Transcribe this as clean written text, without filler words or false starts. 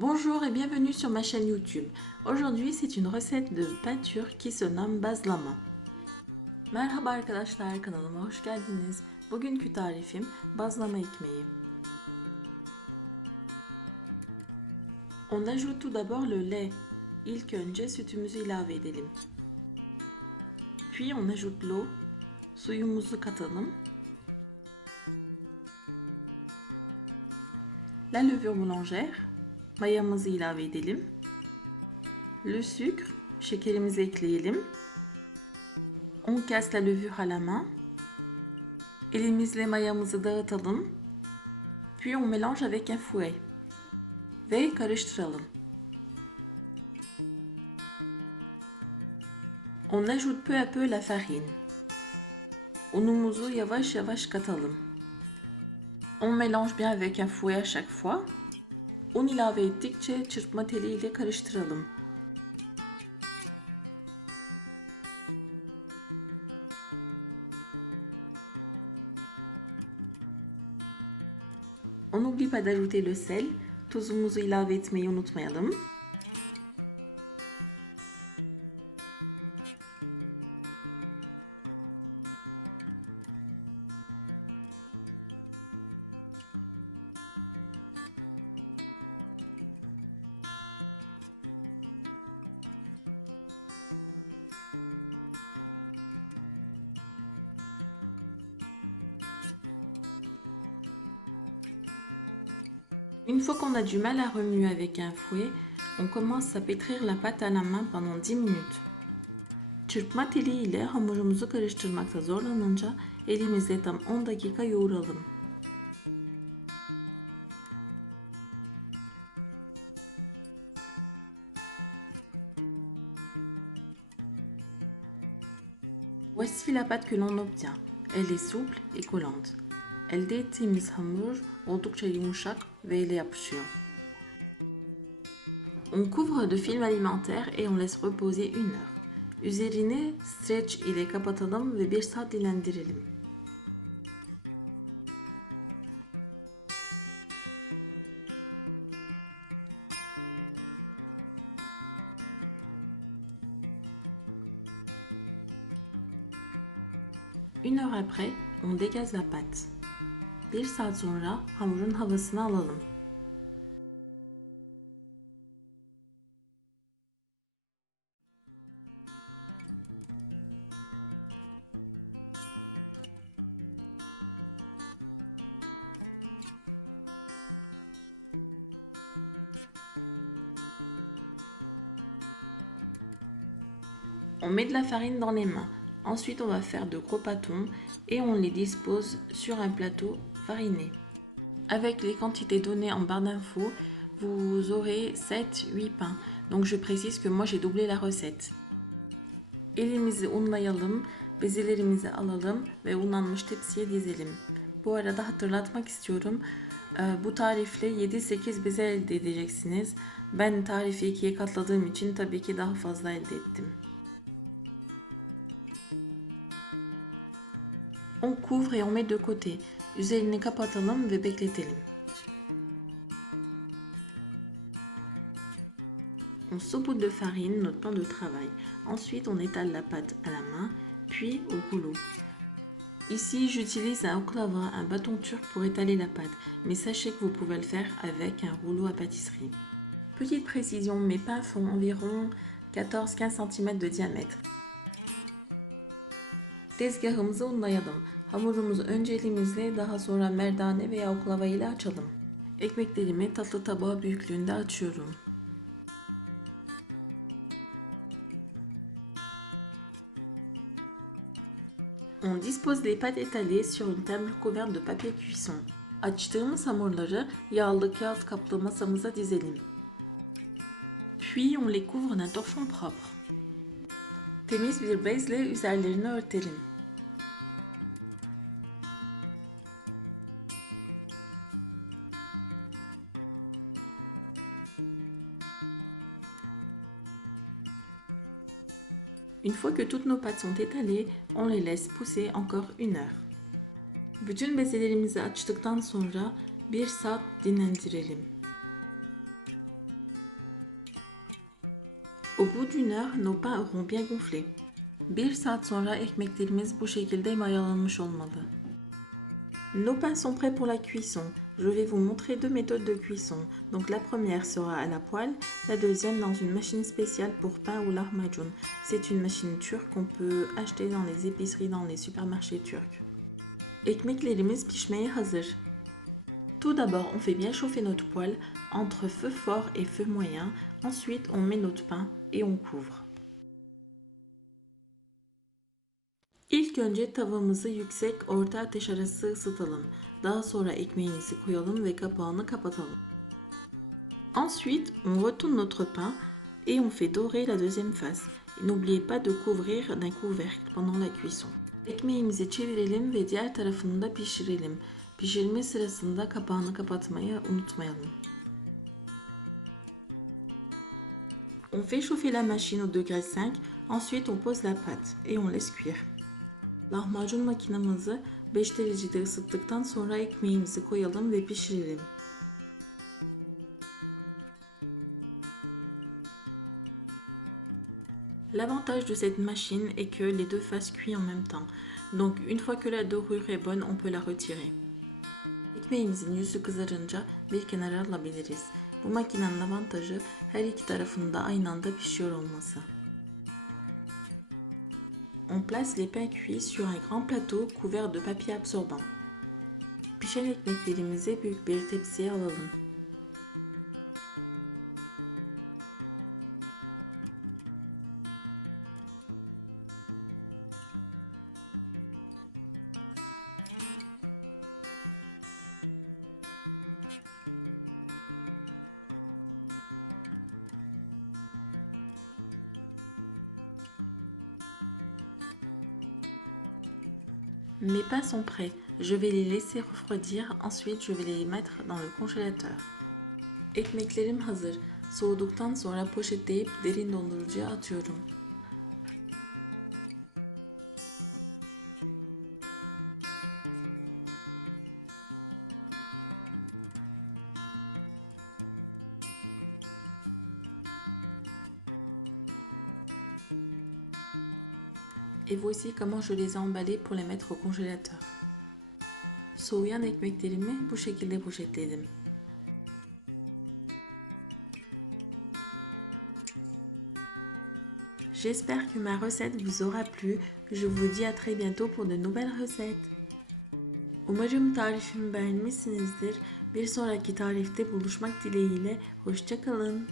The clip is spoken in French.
Bonjour et bienvenue sur ma chaîne YouTube. Aujourd'hui c'est une recette de peinture qui se nomme bazlama. Merhaba arkadaşlar, kanalıma hoş geldiniz. Bugünkü tarifim bazlama ekmeği. On ajoute tout d'abord le lait. İlk önce sütümüzü ilave edelim. Puis on ajoute l'eau. Suyumuzu katalım. La levure boulangère. Mayamızı ilave edelim. Le sucre. Şekerimizi ekleyelim. On casse la levure à la main. Elimizle mayamızı dağıtalım. Puis on mélange avec un fouet. Ve karıştıralım. On ajoute peu à peu la farine. Unumuzu yavaş yavaş katalım. On mélange bien avec un fouet à chaque fois. Un ilave ettikçe çırpma teliyle karıştıralım. On n'oublie pas d'ajouter le sel. Tuzumuzu ilave etmeyi unutmayalım. Une fois qu'on a du mal à remuer avec un fouet, on commence à pétrir la pâte à la main pendant 10 minutes. Çırpma teli ile hamurumuzu karıştırmakta zorlanınca elimizle tam 10 dakika yoğuralım. Voici la pâte que l'on obtient. Elle est souple et collante. Elde ettiğimiz hamur oldukça yumuşak ve ele yapışıyor. On couvre de film alimentaire et on laisse reposer 1 heure. Üzerini streç ile kapatalım ve 1 saat dinlendirelim. Une heure après, on dégaze la pâte. 1 saat sonra hamurun havasını alalım. On met de la farine dans les mains. Ensuite, on va faire de gros pâtons et on les dispose sur un plateau fariné. Avec les quantités données en barre d'infos, vous aurez 7-8 pains. Donc je précise que moi j'ai doublé la recette. Elimizi unlayalım, bezelerimizi alalım ve unlanmış tepsiye dizelim. Bu arada hatırlatmak istiyorum. Bu tarifle 7-8 beze elde edeceksiniz. Ben tarifi 2'ye katladığım için tabii ki daha fazla elde ettim. On couvre et on met de côté. Üzerini kapatalım ve bekletelim. On saupoudre de farine notre pain de travail. Ensuite, on étale la pâte à la main, puis au rouleau. Ici, j'utilise un oklava, un bâton turc pour étaler la pâte, mais sachez que vous pouvez le faire avec un rouleau à pâtisserie. Petite précision, mes pains font environ 14-15 cm de diamètre. Tezgahımızı unlayalım. Hamurumuzu önce elimizle, daha sonra merdane veya oklava ile açalım. Ekmeklerimi tatlı tabağı büyüklüğünde açıyorum. On dispose les pâtes étalées sur une table couverte de papier cuisson. Açtığımız hamurları yağlı kağıt kaplı masamıza dizelim. Puis on les couvre d'un torchon propre. Temiz bir bezle üzerlerini örtelim. Une fois que toutes nos pâtes sont étalées, on les laisse pousser encore 1 heure. Bütün bezelerimizi açtıktan sonra 1 saat dinlendirelim. bout d'une heure, nos pains auront bien gonflé. 1 saat sonra ekmeklerimiz bu şekilde mayalanmış olmalı. Nos pains sont prêts pour la cuisson. Je vais vous montrer deux méthodes de cuisson. Donc la première sera à la poêle, la deuxième dans une machine spéciale pour pain ou lahmacun. C'est une machine turque qu'on peut acheter dans les épiceries, dans les supermarchés turcs. Ekmeklerimiz pişmeye hazır. Tout d'abord, on fait bien chauffer notre poêle entre feu fort et feu moyen. Ensuite, on met notre pain et on couvre. İlk önce tavamızı yüksek orta ateş arası ısıtalım. Daha sonra ekmeğimizi koyalım ve kapağını kapatalım. Ensuite, on retourne notre pain et on fait dorer la deuxième face. N'oubliez pas de couvrir d'un couvercle pendant la cuisson. Ekmeğimizi çevirelim ve diğer tarafını da pişirelim. Pişirme sırasında kapağını kapatmayı unutmayalım. On fait chauffer la machine au degré 5, ensuite on pose la pâte et on laisse cuire. Lahmacun makinamızı 5 derecede ısıttıktan sonra ekmeğimizi koyalım ve pişirelim. L'avantage de cette machine est que les deux faces cuisent en même temps. Donc une fois que la dorure est bonne, on peut la retirer. Ekmeğimizin yüzü kızarınca bir kenara alabiliriz. Bu makinenin avantajı her iki tarafında aynı anda pişiyor olması. On place les pains cuits sur un grand plateau couvert de papier absorbant. Pişen ekmeklerimizi büyük bir tepsiye alalım. Mes pains sont prêts. Je vais les laisser refroidir. Ensuite, je vais les mettre dans le congélateur. Ekmeklerim hazır. Soğuduktan sonra poşetleyip derin dondurucuya atıyorum. Et voici comment je les ai emballés pour les mettre au congélateur. Soğuyan ekmeklerimi bu şekilde poşetledim. J'espère que ma recette vous aura plu. Je vous dis à très bientôt pour de nouvelles recettes. Umarım tarifimi beğenmişsinizdir. Bir sonraki tarifte buluşmak dileğiyle. Hoşça kalın.